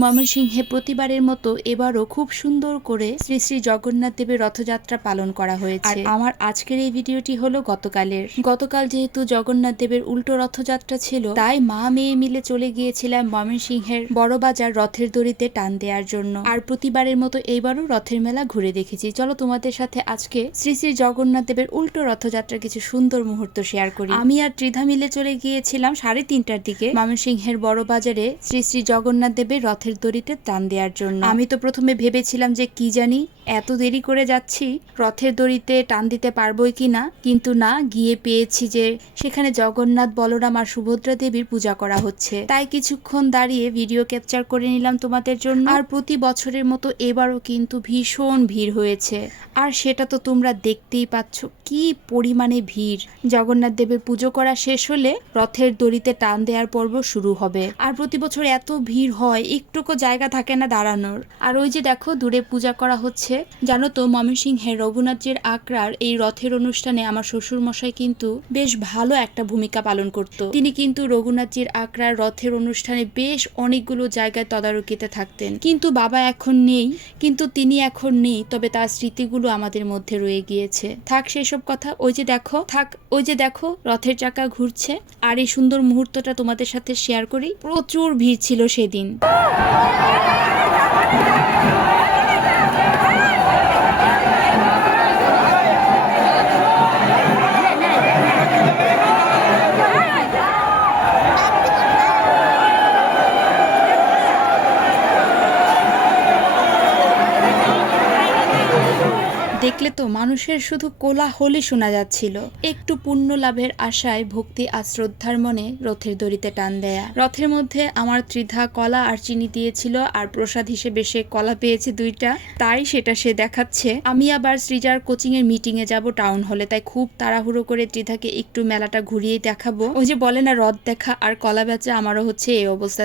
ময়মনসিংহে প্রতিবারের মতো এবারও খুব সুন্দর করে শ্রী শ্রী জগন্নাথ দেবের রথযাত্রা পালন করা হয়েছে। আর আমার আজকের এই ভিডিওটি হলো গতকাল যেহেতু জগন্নাথ দেবের উল্টো রথযাত্রা ছিল, তাই মা মেয়ে মিলে চলে গিয়েছিলাম ময়মনসিংহের বড় বাজার রথের দড়িতে টান দেওয়ার জন্য। আর প্রতিবারের মতো এইবারও রথের মেলা ঘুরে দেখেছি। চলো তোমাদের সাথে আজকে শ্রী শ্রী জগন্নাথ দেবের উল্টো রথযাত্রার কিছু সুন্দর মুহূর্ত শেয়ার করি। আমি আর ত্রিধা মিলে চলে গিয়েছিলাম 3:30টার দিকে ময়মনসিংহের বড় বাজারে শ্রী শ্রী জগন্নাথ দেবের রথের দড়িতে টান দেওয়ার জন্য। আমি তো প্রথমে ভেবেছিলাম যে কি জানি এত দেরি করে যাচ্ছি, রথের দড়িতে টান দিতে পারবোই কিনা, কিন্তু না, গিয়ে পেয়েছি যে সেখানে জগন্নাথ, বলরাম আর সুভদ্রা দেবীর পূজা করা হচ্ছে। তাই কিছুক্ষণ দাঁড়িয়ে ভিডিও ক্যাপচার করে নিলাম তোমাদের জন্য। আর প্রতি বছরের মতো এবারও কিন্তু ভীষণ ভিড় হয়েছে, আর সেটা তো তোমরা দেখতেই পাচ্ছ কি পরিমাণে ভিড়। জগন্নাথ দেবের পুজো করা শেষ হলে রথের দড়িতে টান দেওয়ার পর্ব শুরু হবে। আর প্রতি বছর এত ভিড় হয়, একটুকু জায়গা থাকে না দাঁড়ানোর। আর ওই যে দেখো দূরে পূজা করা হচ্ছে। জানো তো ময়মনসিংহের রঘুনাথজির আখড়ার এই রথের অনুষ্ঠানে আমার শ্বশুর মশাই কিন্তু বেশ ভালো একটা ভূমিকা পালন করত। তিনি কিন্তু রঘুনাথজির আখড়ার রথের অনুষ্ঠানে বেশ অনেকগুলো জায়গায় তদারকিতে থাকতেন। কিন্তু বাবা এখন নেই, তিনি এখন নেই, তবে তার স্মৃতিগুলো আমাদের মধ্যে রয়ে গিয়েছে। থাক সেসব কথা, ওই যে দেখো রথের চাকা ঘুরছে। আর এই সুন্দর মুহূর্তটা তোমাদের সাথে শেয়ার করি। প্রচুর ভিড় ছিল সেদিন। দেখলে তো মানুষের শুধু কোলাহলই শোনা যাচ্ছিল। একটু পুণ্য লাভের আশায় ভক্তি আর শ্রদ্ধার মনে রথের দড়িতে টান দেয়া। রথের মধ্যে আমার ত্রিধা কলা আর চিনি দিয়েছিল, আর প্রসাদ হিসেবে সে কলা পেয়েছে 2টা, তাই সেটা সে দেখাচ্ছে। আমি আবার সৃজার কোচিং এর মিটিং এ যাব টাউন হলে, তাই খুব তাড়াহুড়ো করে ত্রিধাকে একটু মেলাটা ঘুরিয়ে দেখাবো। ওই যে বলে না রথ দেখা আর কলা বেচা, আমারও হচ্ছে এই অবস্থা।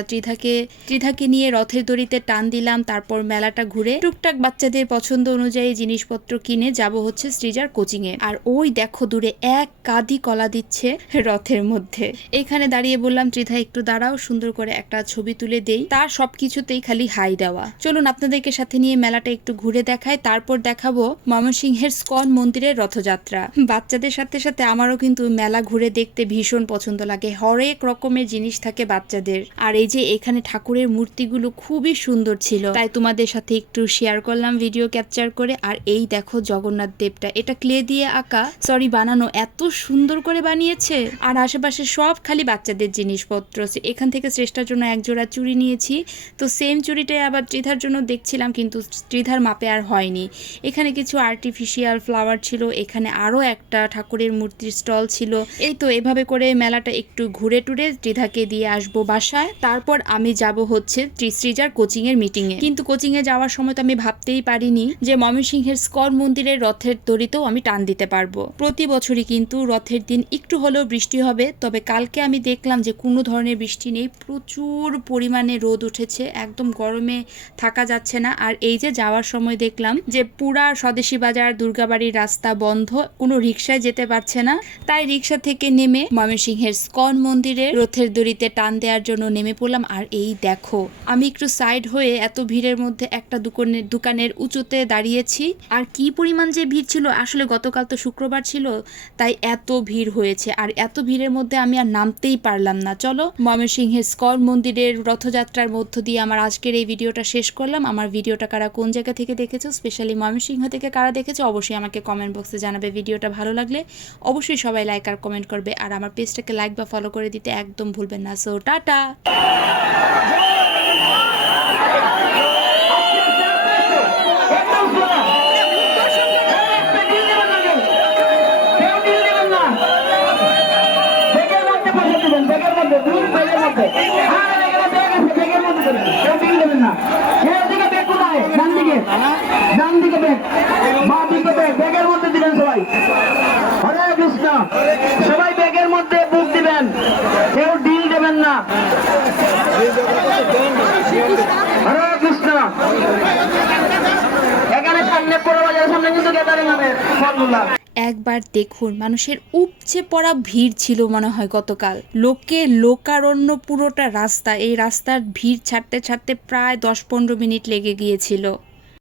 ত্রিধাকে নিয়ে রথের দড়িতে টান দিলাম, তারপর মেলাটা ঘুরে টুকটাক বাচ্চাদের পছন্দ অনুযায়ী জিনিসপত্র কিনে যাব হচ্ছে সৃজার কোচিং এ। আর ওই দেখো দূরে এক কাঁদি কলা দিচ্ছে রথের মধ্যে। এখানে দাঁড়িয়ে বললাম ত্রিধা একটু দাঁড়াও, সুন্দর করে একটা ছবি তুলে দেই। তার সবকিছুতেই খালি হাই দেওয়া। চলুন আপনাদেরকে সাথে নিয়ে মেলাটা একটু ঘুরে দেখাই, তারপর দেখাবো ময়মনসিংহের স্কন মন্দিরের রথযাত্রা। বাচ্চাদের সাথে সাথে আমারও কিন্তু মেলা ঘুরে দেখতে ভীষণ পছন্দ লাগে। হরেক রকমের জিনিস থাকে বাচ্চাদের। আর এই যে এখানে ঠাকুরের মূর্তিগুলো খুবই সুন্দর ছিল, তাই তোমাদের সাথে একটু শেয়ার করলাম ভিডিও ক্যাপচার করে। আর এই দেখো জগন্নাথ দেবটা, এটা ক্লে দিয়ে বানানো, এত সুন্দর করে বানিয়েছে। আর আশেপাশে সব খালি বাচ্চাদের জিনিসপত্র। এখান থেকে শ্রেষ্ঠার জন্য এক জোড়া চুড়ি নিয়েছি, তো সেম চুড়িটাই আবার ত্রিধার জন্য দেখছিলাম, কিন্তু ত্রিধার মাপে আর হয়নি। এখানে কিছু আর্টিফিশিয়াল ফ্লাওয়ার ছিল, এখানে আরো একটা ঠাকুরের মূর্তির স্টল ছিল। এই তো এভাবে করে মেলাটা একটু ঘুরে টুরে ত্রিধাকে দিয়ে আসবো বাসায়। তারপর আমি যাব হচ্ছে সৃজার কোচিং এর মিটিং এ। কিন্তু কোচিং এ যাওয়ার সময় তো আমি ভাবতেই পারিনি যে ময়মনসিংহের স্কন মন্দিরের রথের দড়িতেও আমি টান দিতে পারবো। প্রতি বছরই কিন্তু রথের দিন একটু হলেও বৃষ্টি হবে, তবে কালকে আমি দেখলাম যে কোনো ধরনের বৃষ্টি নেই, প্রচুর পরিমাণে রোদ উঠেছে, একদম গরমে থাকা যাচ্ছে না। আর এই যে যাওয়ার সময় দেখলাম যে পুরা স্বদেশী বাজার দুর্গাবাড়ির রাস্তা বন্ধ, কোনো রিক্সায় যেতে পারছে না। তাই রিক্সা থেকে নেমে ময়মনসিংহের স্কন মন্দিরের রথের দড়িতে টান দেওয়ার জন্য নেমে পড়লাম। আর এই দেখো আমি একটু সাইড হয়ে এত ভিড়ের মধ্যে একটা দোকানের উঁচুতে দাঁড়িয়েছি। আর কি পরিমাণ যে ভিড় ছিল, আসলে গতকাল তো শুক্রবার ছিল, তাই এত ভিড় হয়েছে। আর এত ভিড়ের মধ্যে আমি আর নামতেই পারলাম না। চলো ময়মনসিংহের স্কন মন্দিরের রথযাত্রার মধ্য দিয়ে আমার আজকের এই ভিডিওটা শেষ করলাম। আমার ভিডিওটা কারা কোন জায়গা থেকে দেখেছো, স্পেশালি ময়মনসিংহ থেকে কারা দেখেছো, অবশ্যই আমাকে কমেন্ট বক্সে জানাবে। ভিডিওটা ভালো লাগলে অবশ্যই সবাই লাইক আর কমেন্ট করবে, আর আমার পেজটাকে লাইক বা ফলো করে দিতে একদম ভুলবেন না। So tata. সবাই ব্যাগের মধ্যে বুক দিবেন, কেউ ডিল দেবেন না। হরে কৃষ্ণ। এখানে সামনে পুরো বাজারের সামনে কিন্তু গ্যাদারিং হবে। একবার দেখুন, মানুষের উপচে পড়া ভিড় ছিল মনে হয় গতকাল। লোকারণ্য পুরোটা রাস্তা, এই রাস্তার ভিড় ছাড়তে ছাড়তে প্রায় 10-15 মিনিট লেগে গিয়েছিল।